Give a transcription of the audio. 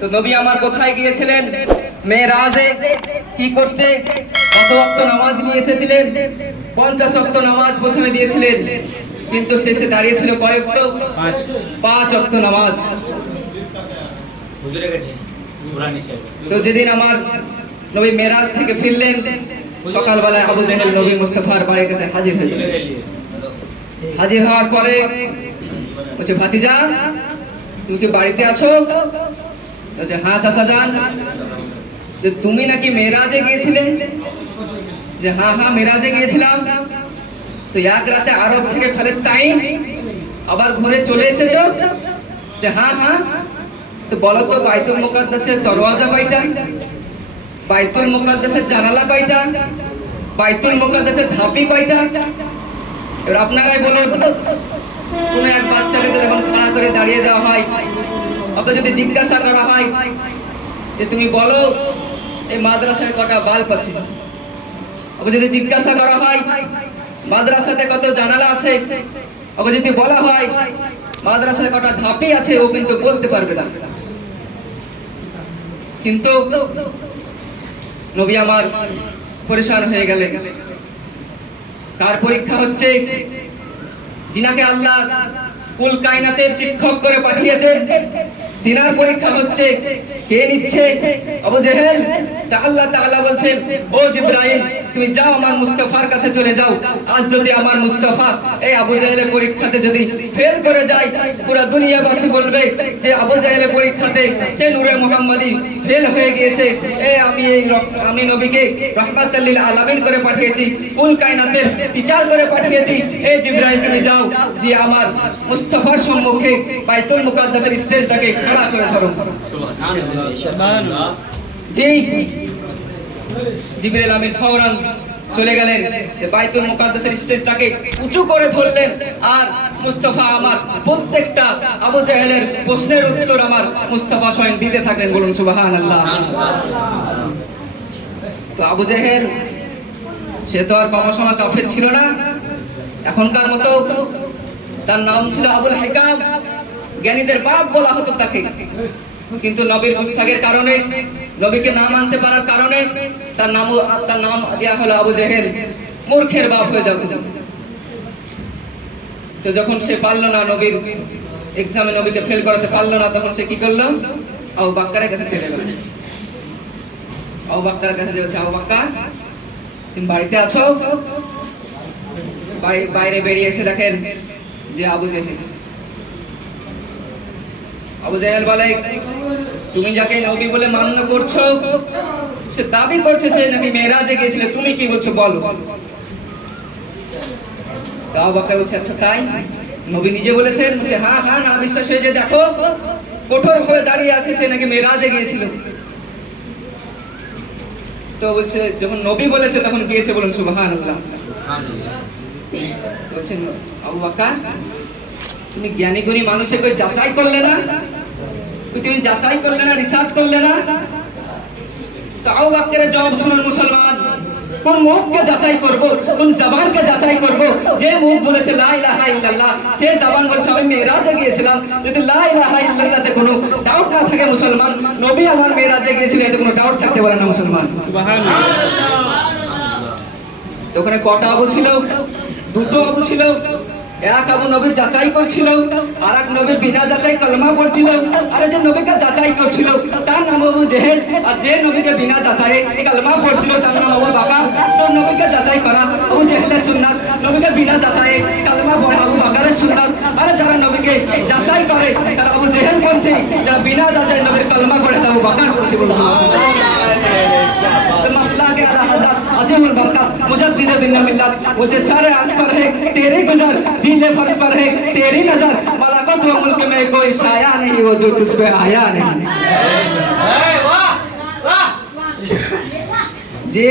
তো নবী আমার কোথায় গিয়েছিলেন? মেয়েরাজে কি করতে? কত অক্ত নামাজ নিয়ে এসেছিলেন? পঞ্চাশ অক্ত নামাজ প্রথমে দিয়েছিলেন। কিন্তু শেষে দাঁড়িয়েছিল কয়েক পাঁচ। পাঁচ অক্ত নামাজ। হুজুরের কাছে কোরআন হিসেবে তো যেদিন আমার নবী মেরাজ থেকে ফিরলেন সকালবেলায় আবু জাহেল নবী মুস্তাফার বাড়ির কাছে হাজির হয়েছে। হাজির হওয়ার পরে বলছে ভাতিজা তুমি কি বাড়িতে আছো? বলছে হ্যাঁ চাচা যান। যে, তুমি নাকি মেরাজে গিয়েছিলে? যে হ্যাঁ হ্যাঁ মেরাজে গিয়েছিলাম। তো এক রাতে আরব থেকে ফিলিস্তাইন আবার ঘুরে চলে এসেছ? যে হ্যাঁ হ্যাঁ। তো বলো তো, বাইতুল মুকাদ্দাসের দরওয়াজা কয়টা? বাইতুল মুকাদ্দাসের জানালা কয়টা? বাইতুল মুকাদ্দাসের ধাপি কয়টা? এবার আপনারাই বলুন, কোন এক বাচ্চাকে যদি এখন খাড়া করে দাঁড়িয়ে দেওয়া হয় ওকে যদি জিজ্ঞাসা করা হয়, যে তুমি বলো, এই মাদ্রাসায় কটা বাল্ব আছে? ওকে যদি জিজ্ঞাসা করা হয়, মাদ্রাসাতে কত জানালা আছে? ওকে যদি বলা হয়, মাদ্রাসায় কটা ধাপি আছে, ও কিন্তু বলতে পারবে না। কিন্তু নবী আমার পরেশান হয়ে গেলে কার পরীক্ষা হচ্ছে জিনাকে আল্লাহ কুল কায়নাতের শিক্ষক করে পাঠিয়েছে। তিনার পরীক্ষা হচ্ছে, কে নিচ্ছে? আবু জেহেল, তা আল্লাহ তাআলা বলছেন, ও জিব্রাইল তুমি যাও আমার মুস্তাফার কাছে চলে যাও। আজ যদি আমার মুস্তাফা এই আবু জেহেলের পরীক্ষাতে যদি ফেল করে যায় পুরো দুনিয়াবাসী বলবে যে আবু জেহেলের পরীক্ষাতে সে নূরে মুহাম্মাদি ফেল হয়ে গিয়েছে। এই আমি এই আমি নবীকে রহমাতুল লিল আলামিন করে পাঠিয়েছি কুল কায়নাতের টিচার করে পাঠিয়েছি। এই জিব্রাইল তুমি যাও যে আমার মুস্তাফার সম্মুখে বাইতুল মুকাদ্দাসের স্টেজটাকে খাড়া করে ধরো। সুবহানাল্লাহ। যেই জিবরিল আমিন ফওরান চলে গেলেন। বাইতুল মুকাদ্দাসের স্টেজটাকে উঁচু করে ধরলেন। আর মুস্তাফা আমার প্রত্যেকটা আবু জাহেলের প্রশ্নের উত্তর আমার মুস্তাফা স্বয়ং দিতে থাকলেন। বলুন, সুবহানাল্লাহ। তো আবু জাহেল, সে তো আর কম সময় কাফের ছিল না। এখনকার মতো তার নাম ছিল আবুল হেকাম। জ্ঞানীদের বাপ বলা হতো তাকে। কিন্তু নবীর মুস্তাকের কারণে, নবীকে না মানতে পারার কারণে তার নাম তার নাম দেওয়া হলো আবু জেহেল। মূর্খের বাপ হয়ে যেত তো যখন সে পারল না নবীর এক্সামে নবীকে ফেল করাতে পারল না, তখন সে কি করল? আবু বাক্কারের কাছে চলে গেল। আবু বাক্কারের কাছে যে হচ্ছে আবু বাক্কা তুমি বাড়িতে আছো? বাইরে বেরিয়ে এসে দেখেন যে আবু জেহেল। আবু জেহেল বলে তুমি যাকে নবী বলে মান্য করছ সে দাবি করছে সে নাকি মেরাজে গিয়েছিল। তুমি কি বলছো বলো? তো আবু বকর বলছে আচ্ছা তাই? নবী নিজে বলেছেন যে হ্যাঁ হ্যাঁ না বিশ্বাস হয়ে যে দেখো কঠোর ভাবে দাঁড়িয়ে আছে সে নাকি মেরাজে গিয়েছিল। তো বলছে যখন নবী বলেছে তখন গিয়েছে বলুন সুবহানাল্লাহ। সুবহানাল্লাহ। বলছেন আবু বাক্কা তুমি জ্ঞানী গুণী মানুষের কই যাচাই করলে না? তুমি যাচাই করলে না রিসার্চ করলে না? তো আবু বাক্কারের জবাব শুনুন মুসলমান। কোন মুখকে যাচাই করব কোন জবানকে যাচাই করব? যে মুখ বলেছে লা ইলাহা ইল্লাল্লাহ সে জবান বলছে আমি মেরাজে গিয়েছিলাম যদি লা ইলাহা ইল্লাল্লাহতে কোনো ডাউট না থাকে মুসলমান নবী আমার মেরাজে গিয়েছিল এতে কোনো ডাউট থাকতে পারে না মুসলমান। তো ওখানে কটা আবু ছিল? দুটো আবু ছিল? এক আবু নবীর যাচাই করছিল আর এক নবীর বিনা যাচাই কলমা পড়ছিল, আর যে নবীকে যাচাই করছিল, তার নাম আবু জেহেদ আর যে নবীকে বিনা যাচাই কলমা পড়ছিল, তার নাম আবু বাকা। তো নবীকে যাচাই করা আবু জেহেদে সুন্নাত, নবীকে বিনা যাচাই কলমা পড়ে আবু বাকারের সুন্নাত। আর যারা নবীকে যাচাই করে, তারা আবু জেহেদ পন্থী, যারা বিনা যাচাই নবীর কলমা পড়ে তা আবু বাকার পন্থী बरकत मुजद्दिद बिन मिल्लत मुझे सारे आस पर है तेरी गुजर दिल फर्श पर है तेरी नज़र। मलाकत व मुल्क में कोई साया नहीं वो जो तुझ पे आया नहीं। जी